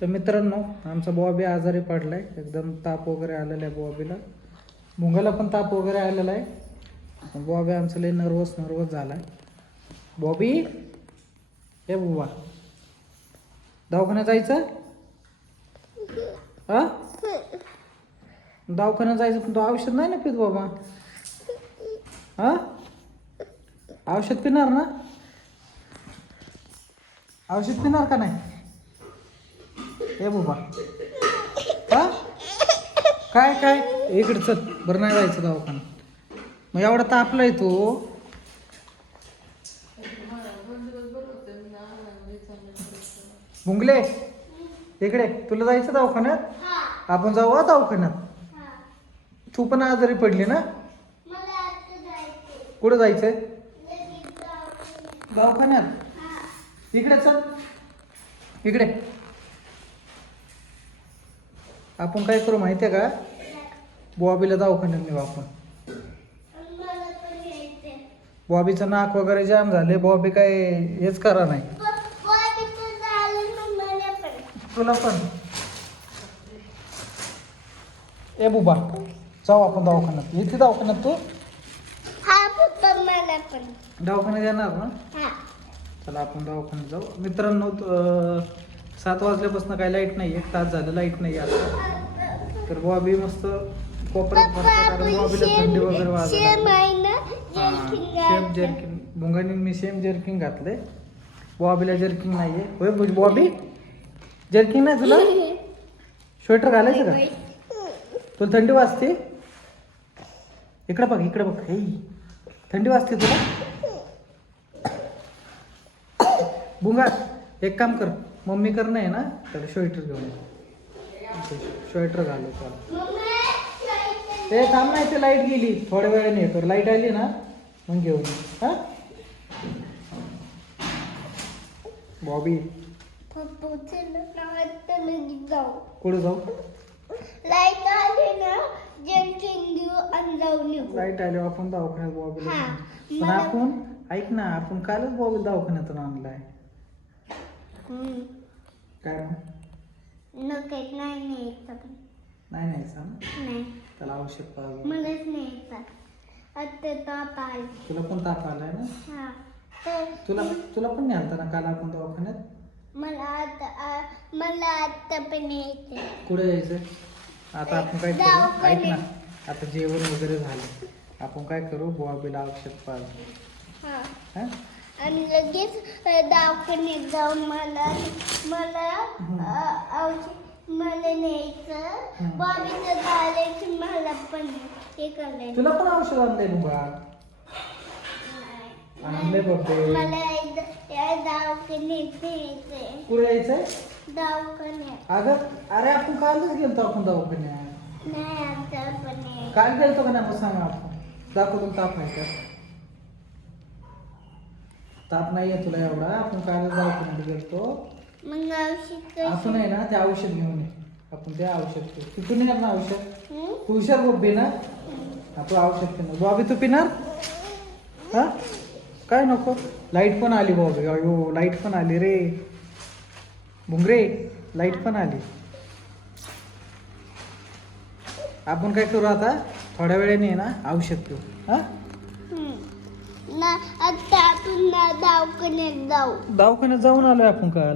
तर मित्रांनो, आमचा बॉबी आजारी पडलाय, एकदम ताप वगैरे आलेला आहे बॉबीला. मुंगाला पण ताप वगैरे आलेला आहे. बॉबी आमचं लय नर्वस झालाय. बॉबी हे बुवा, दवाखान्यात जायचं? हा, दवाखान्यात जायचं, पण तो औषध नाही ना पित बाबा. हा, औषध पिणार ना? औषध पिणार का नाही? हे बाबा, हा काय काय इकडे चल बरं, नाही जायचं दवाखान्यात. मग एवढा तापलाय तू. मुंगले इकडे, तुला जायचं दवाखान्यात? आपण जाऊ हा दवाखान्यात. तू पण आजारी पडली ना? कुठं जायचंय? दवाखान्यात. इकडे चल, इकडे. आपण काय करू माहितीये का? बॉबीला दवाखान्यात नेऊ आपण. बॉबीचं नाक वगैरे जाम झाले. बॉबी काय हेच करा नाही. तुला पण ए बुबा, जाऊ आपण दवाखान्यात. येते दवाखान्यात तू? दवाखान्यात येणार ना? चला आपण दवाखान्यात जाऊ. मित्रांनो, 7 वाजल्यापासून काही लाईट नाही, 1 तास झालं लाईट नाही आता. तर बॉबी मस्त कोपऱ्यात बसते, कारण बॉबीला थंडी वगैरे वाजते. सेम जर्किंग भुंगाने मी सेम जर्किंग घातले. बॉबीला जर्किंग नाहीये. होय बॉबी, जर्किंग नाही तुला? स्वेटर घालायचं का? तुला थंडी वाजते? इकडे बघ, इकडे बघ. हे थंडी वाजते तुला? भुंगा, एक काम कर, मम्मी कर नाही ना, तर स्वेटर घेऊन स्वेटर घालू. ते थांब, नाही ते लाईट गेली, थोड्या वेळाने येतो. लाईट आली ना मग घेऊन. हा बॉबी, कुठे जाऊ? लाईट आली ना, जर्किंग घेऊ आणि जाऊन येऊ. लाईट आली आपण दवाखान्यात बॉबीला. पण आपण ऐक ना, आपण कालच बॉबीला दवाखान्यातून आणलाय. काय नाही न्यायचा ना? त्याला औषध पाहिजे. मलाच नाही आता ताप आला. तुला पण ताप आलाय ना? तुला पण न्यालता ना काल आपण दवाखान्यात? मला आता पण यायचं. कुठे यायचं? आता आपण काय करू, ऐक ना, आता जेवण वगैरे झालं, आपण काय करू, बॉबीला औषध पाहिजे. आणि लगेच दवाखान्यात जाऊन मला औषध मला न्यायचं. बॉबीचं झालं की मला पण हे करायचं. तुला पण औषध आणलंय बाबा? आणलंय बाबा. मला दवाखान्यात न्यायचंय. कुठे यायचंय? दवाखान्यात. अरे आपण कालच गेलतो आपण दवाखान्यात. नाही आता पण काय गेलतो का नाही मग सांगा. आपण दाखवतो. ताप नाही का? ताप नाहीये तुला एवढा? आपण कालच दवाखान्यात गेलतो. मग औषध आपण आहे ना ते औषध घेऊन ये. आपण ते औषध घेऊ. तू पिणार ना औषध? तू हुशार बॉबी ना? आपण औषध पिणार. बॉबी तू पिणार? हा, काय नको? लाईट पण आली बॉबी. अयो, लाईट पण आली रे भुंगरे, लाईट पण आली. आपण काय करू आता, थोड्या वेळाने ना औषध घेऊ. हा आता आपण दवाखान्यात जाऊ. दवाखान्यात जाऊन आलोय आपण काल.